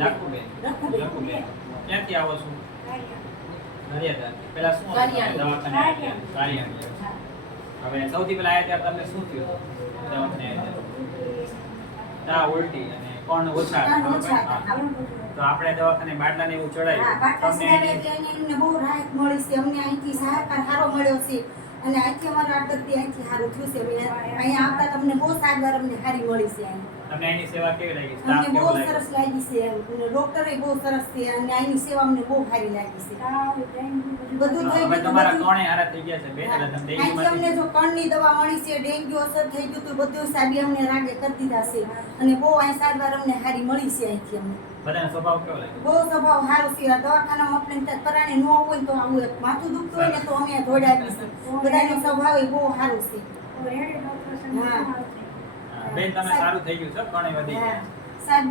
લાખુબેન. ક્યાંથી આવો છો? નડિયાદથી. પેલા શું હતું? દવાખાને આવ્યા? કાળિયાણી. હવે સૌથી પહેલા આવ્યા ત્યારે તમને શું થયું? દવાખાને આવ્યા તા ઉલટી અને કોણ ઓછા હતા. તો આપણે દવાખાને બાટલા ને એવું ચડાવ્યું. એમને બહુ રાહત મળી છે. અમને અહીંથી સહકાર સારો મળ્યો છે અને અહીંથી અમારા આદતથી અહીંથી સારું થયું છે. અહીંયા આવતા તમને બહુ સારવાર અમને સારી મળી છે. તમને એની સેવા કેવી લાગી? અમને બહુ સરસ લાગી છે. ડોક્ટરે બહુ સરસ છે અને અહીંની સેવા અમને બહુ સારી લાગી છે. બધું થઈ હવે ગયું. તમારા કોણે હારા થઈ ગયા છે? બે એટલે તમને અહીંથી અમને જો કણની દવા મળી છે, ડેન્ગ્યુ અસર થઈ ગયું તો બધું સાબી અમને રાગે કરી દીધા છે અને બહુ અહીં સારવાર અમને સારી મળી છે. અહીંથી અમને બધાનો સ્વભાવ કેવો લાગે? બહુ સ્વભાવ સારો છે. દવાખાનામાં આપણે ત્યાં પરાણે ન હોય તો આવું એક માથું દુખતું હોય ને તો અમે દોડાવી છે. બધાનો સ્વભાવ બહુ સારો છે. બેન તમે સારું થઈ ગયું છે, ઘણી બધી સાહેબ